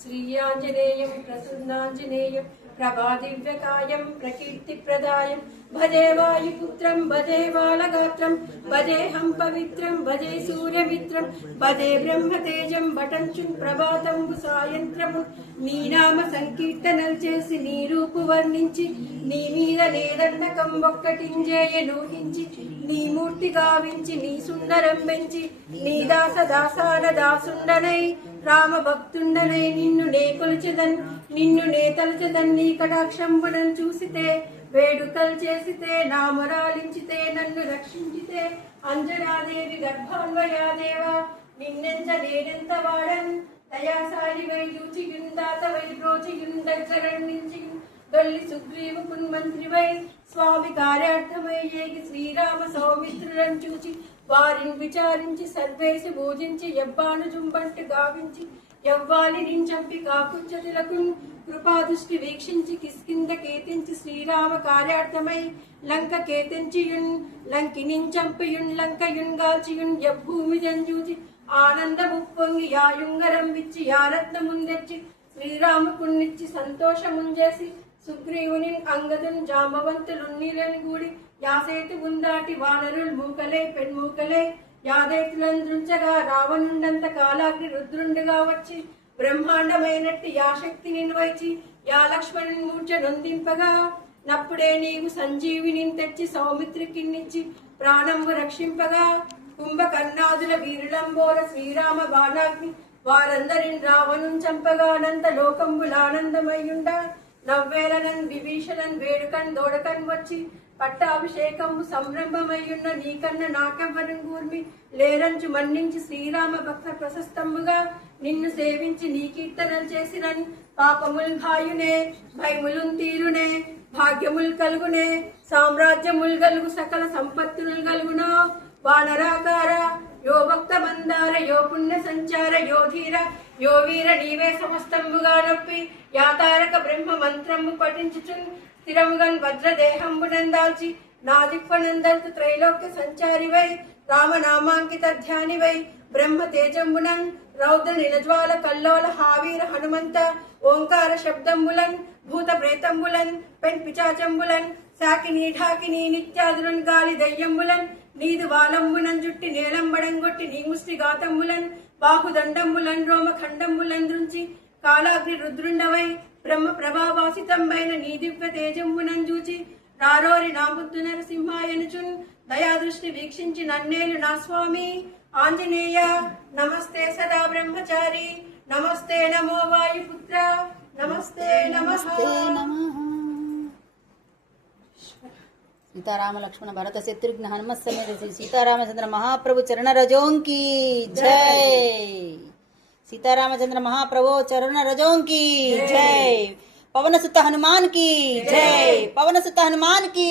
श्रीयाञ्जनेयं प्रसन्नाञ्जनेयं प्रभादिव्यकायं प्रकीर्तिप्रदायं भजे वायुपुत्रं भजे बालगात्रं भजेऽहं पवित्रं भजे सूर्यमित्रं भजे ब्रह्मतेजं भटञ्चुं ప్రభాతంబు సాయంత్రము నీ నామ సంకీర్తనలు చేసి నీ రూపు వర్ణించి నీ మీద లేదన్నకం ఒక్కటింజేయనూహించి నీ మూర్తి గావించి నీ సుందరం పెంచి నీ దాస దాసాన దాసుండనై రామ భక్తుండనై నిన్ను నే కొలిచెదన్ నిన్ను నే తలచెదన్ నీ కటాక్షంబునను చూసితే వేడుకలు చేసితే నామరాలించితే నన్ను రక్షించితే అంజనాదేవి గర్భాన్వయాదేవా నిన్నెంత నేనెంత వాడన్ దయాసారి వై దూచియుందాత వై బ్రోచియుందగ్గరణించి దొల్లి సుగ్రీవు కున్మంత్రి వై స్వామి కార్యార్థమై ఏగి శ్రీరామ సౌమిత్రులను చూచి వారిని విచారించి సర్వేసి పూజించి యవ్వాను జుంబంటు గావించి యవ్వాలి చంపి కాకుచ్చతులకు కృపాదృష్టి వీక్షించి కిష్కింద కేతించి శ్రీరామ కార్యార్థమై లంక కేతించియున్ లంకినించంపియున్ లంకయున్ గాల్చియున్ యభూమి జంజూచి ఆనందము పొంగి యాయుంగరం విచ్చి యారత్నముందెచ్చి శ్రీరాముకున్నిచ్చి సంతోషముంజేసి సుగ్రీవుని అంగదున్ జామవంతులున్నీలని గూడి యాసేతు ఉందాటి వానరుల్ మూకలై పెన్మూకలై యాదైతులంద్రుంచగా రావణుండంత కాలాగ్ని రుద్రుండుగా వచ్చి బ్రహ్మాండమైనట్టి యాశక్తి నిన్వైచి యా లక్ష్మణుని మూర్ఛ నొందింపగా నప్పుడే నీవు సంజీవిని తెచ్చి సౌమిత్రికిన్నిచ్చి ప్రాణంబు రక్షింపగా కుంభకర్ణాదుల వీరులంబోర శ్రీరామ బాణాగ్ని వారందరిని రావణుం చంపగానంత లోకంబులానందమయ్యుండా నవ్వేలనన్ విభీషణన్ వేడుకన్ దోడకన్ వచ్చి పట్టాభిషేకంబు సంరంభమయ్యున్న నీకన్న నాకెవ్వరం కూర్మి లేరంచు మన్నించి శ్రీరామ భక్త ప్రశస్తంబుగా నిన్ను సేవించి నీ కీర్తనలు చేసినన్ పాపముల్ భాయునే భయములున్ తీరునే భాగ్యముల్ కలుగునే సామ్రాజ్యముల్ గలుగు సకల సంపత్తులు గలుగునో వానరాకార యో భక్త మందార యో పుణ్య సంచార యో ధీర యో వీర నీవే సమస్తంబుగా నొప్పి యాతారక బ్రహ్మ మంత్రము పఠించుచున్ స్థిరముగన్ వజ్రదేహంబునందాల్చి నాదిక్వనందల్తు త్రైలోక్య సంచారివై రామనామాంకిత ధ్యానివై బ్రహ్మ తేజంబునన్ రౌద్ర నిలజ్వాల కల్లోల హావీర హనుమంత ఓంకార శబ్దంబులన్ భూత ప్రేతంబులన్ పెన్ పిచాచంబులన్ సాకినీ ఢాకినీ నిత్యాదులన్ గాలి దయ్యంబులన్ నీదు వాలంబునన్ జుట్టి నేలంబడంగొట్టి నీ ముష్టి గాతంబులన్ బాహుదండంబులన్ రోమ ఖండంబులన్ దృంచి కాలాగ్ని రుద్రుండవై బ్రహ్మ ప్రభావాసితంబైన నీ దివ్య తేజంబునన్ చూచి రారోరి నా బుద్ధు నరసింహాయనుచున్ దయాదృష్టి వీక్షించి నన్నేలు నా స్వామి ఆంజనేయ నమస్తే సదా బ్రహ్మచారి నమస్తే నమో వాయుపుత్ర నమస్తే నమః सीताराम लक्ष्मण भरत शत्रुघ्न हनुमत समेत श्री सीतारामचंद्र महाप्रभु चरण रजों की जय। सीतारामचंद्र महाप्रभु चरण रजों की जय। पवन सुत हनुमान की जय। पवन सुत हनुमान की